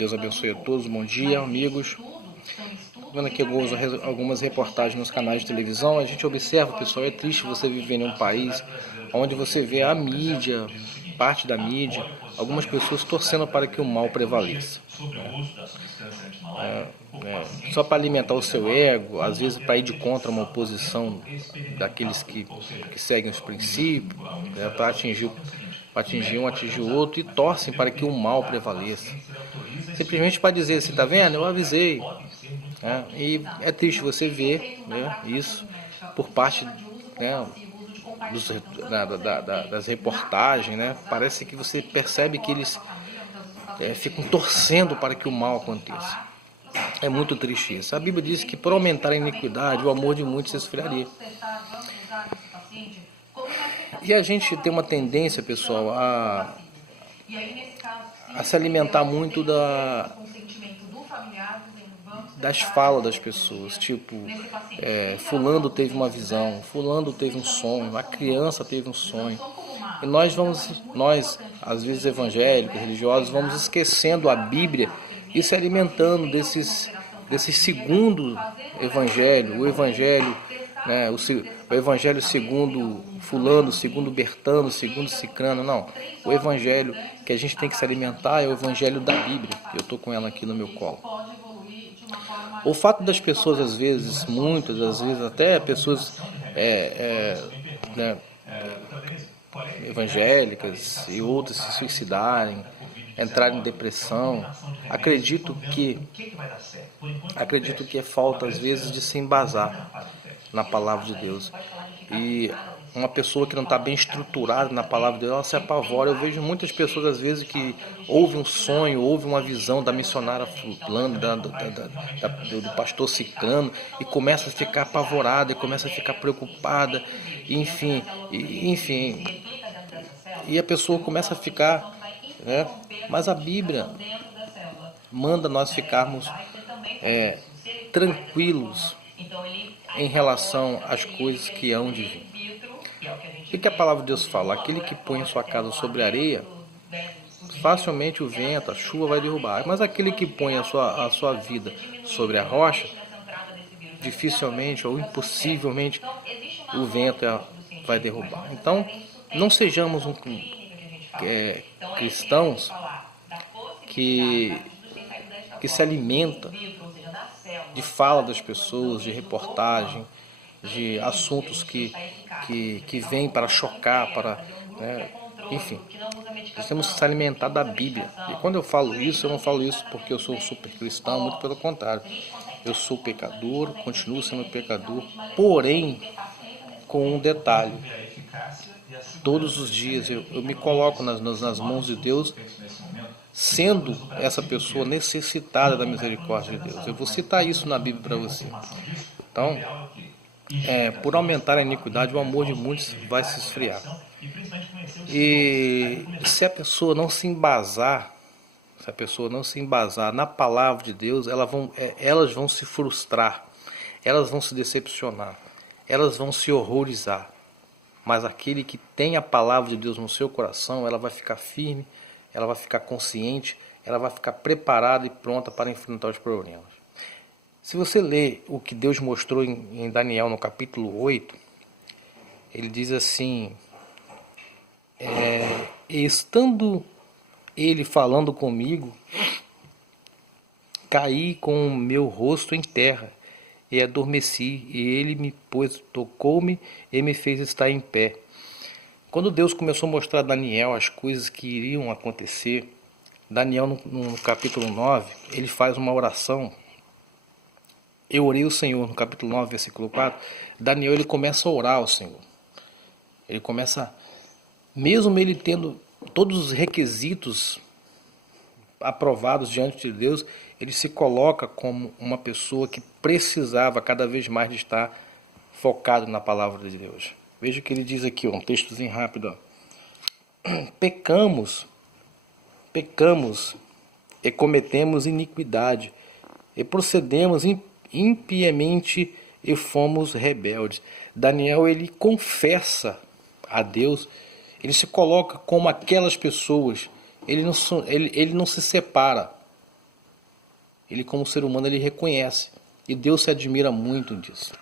Deus abençoe a todos, bom dia, amigos. Vendo aqui algumas reportagens nos canais de televisão, a gente observa, pessoal, é triste você viver em um país onde você vê a mídia, parte da mídia, algumas pessoas torcendo para que o mal prevaleça. Só para alimentar o seu ego, às vezes para ir de contra uma oposição daqueles que seguem os princípios, para atingir um, atingir o outro, e torcem para que o mal prevaleça. Simplesmente para dizer assim, tá vendo? Eu avisei. E é triste você ver, isso por parte, das reportagens, Parece que você percebe que eles ficam torcendo para que o mal aconteça. É muito triste isso. A Bíblia diz que por aumentar a iniquidade, o amor de muitos se esfriaria. E a gente tem uma tendência, pessoal, a se alimentar muito das falas das pessoas, tipo, fulano teve uma visão, fulano teve um sonho, a criança teve um sonho. E nós, às vezes evangélicos, religiosos, vamos esquecendo a Bíblia e se alimentando desses segundo evangelho, o evangelho, o evangelho segundo fulano, segundo Bertano, segundo Cicrano. Não, o evangelho que a gente tem que se alimentar é o evangelho da Bíblia. Eu estou com ela aqui no meu colo. O fato das pessoas, às vezes, muitas, às vezes até pessoas evangélicas e outras se suicidarem, entrarem em depressão, acredito que é falta, às vezes, de se embasar na palavra de Deus. E uma pessoa que não está bem estruturada na palavra de Deus, ela se apavora. Eu vejo muitas pessoas, às vezes, que houve um sonho, houve uma visão da missionária fulano, do pastor ciclano, e começa a ficar apavorada, e começa a ficar preocupada, enfim, e a pessoa começa a ficar, mas a Bíblia manda nós ficarmos tranquilos em relação às coisas que hão de vir. O que a palavra de Deus fala? Aquele que põe a sua casa sobre a areia, facilmente o vento, a chuva vai derrubar. Mas aquele que põe a sua vida sobre a rocha, dificilmente ou impossivelmente o vento vai derrubar. Então, não sejamos cristãos que se alimentam de fala das pessoas, de reportagem, de assuntos que vêm para chocar, enfim. Nós temos que se alimentar da Bíblia. E quando eu falo isso, eu não falo isso porque eu sou um super cristão, muito pelo contrário. Eu sou pecador, continuo sendo pecador, porém, com um detalhe. Todos os dias eu me coloco nas mãos de Deus, sendo essa pessoa necessitada da misericórdia de Deus. Eu vou citar isso na Bíblia para você. Então, por aumentar a iniquidade, o amor de muitos vai se esfriar. E se a pessoa não se embasar, na palavra de Deus, elas vão se frustrar, elas vão se decepcionar, elas vão se horrorizar. Mas aquele que tem a palavra de Deus no seu coração, ela vai ficar firme, ela vai ficar consciente, ela vai ficar preparada e pronta para enfrentar os problemas. Se você ler o que Deus mostrou em Daniel no capítulo 8, ele diz assim, estando ele falando comigo, caí com o meu rosto em terra e adormeci, e ele me tocou-me e me fez estar em pé. Quando Deus começou a mostrar a Daniel as coisas que iriam acontecer, Daniel no capítulo 9, ele faz uma oração. Eu orei ao Senhor, no capítulo 9, versículo 4, Daniel ele começa a orar ao Senhor. Ele começa, mesmo ele tendo todos os requisitos aprovados diante de Deus, ele se coloca como uma pessoa que precisava cada vez mais de estar focado na palavra de Deus. Veja o que ele diz aqui, um textozinho rápido. Pecamos e cometemos iniquidade, e procedemos impiamente e fomos rebeldes. Daniel ele confessa a Deus, ele se coloca como aquelas pessoas, ele não se separa, ele como ser humano, ele reconhece. E Deus se admira muito disso.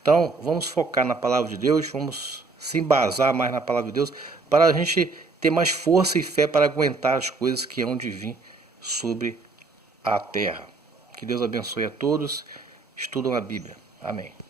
Então, vamos focar na palavra de Deus, vamos se embasar mais na palavra de Deus, para a gente ter mais força e fé para aguentar as coisas que hão de vir sobre a terra. Que Deus abençoe a todos. Estudam a Bíblia. Amém.